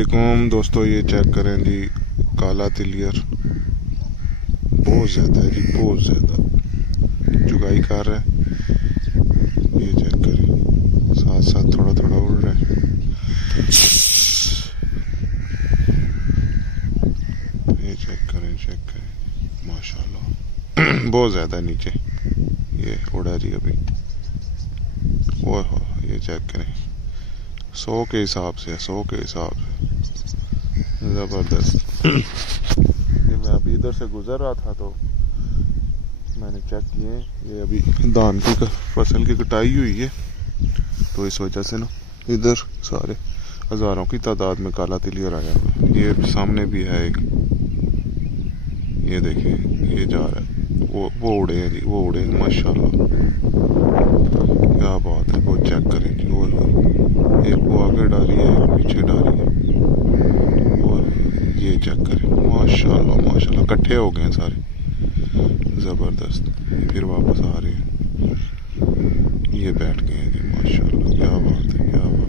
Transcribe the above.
अस्सलामुअलैकुम दोस्तों, ये चेक करें जी, काला तिलियर बहुत ज़्यादा है जी, बहुत ज़्यादा जुगाई कर रहा है। ये चेक करें, साथ साथ थोड़ा थोड़ा उड़ रहा है। ये चेक करें माशाल्लाह बहुत ज़्यादा नीचे ये उड़ा जी अभी। वो ये चेक करें, 100 के हिसाब से, 100 के हिसाब से ज़बरदस्त। ये मैं अभी इधर से गुज़र रहा था तो मैंने चेक किए, ये अभी धान की फसल की कटाई हुई है, तो इस वजह से ना इधर सारे हज़ारों की तादाद में काला तिलियर आया हुआ है। ये सामने भी है एक, ये देखिए ये जा रहा है, वो उड़े हैं जी, वो उड़े माशाल्लाह, क्या बात है। वो चेक करें जी, वो एक वो आगे डाली है, एक पीछे डाली है। वो ये चेक करें माशाल्लाह माशाल्लाह, इकट्ठे हो गए हैं सारे, ज़बरदस्त। फिर वापस आ रहे हैं, ये बैठ गए हैं जी माशाल्लाह, क्या बात है, क्या बात है।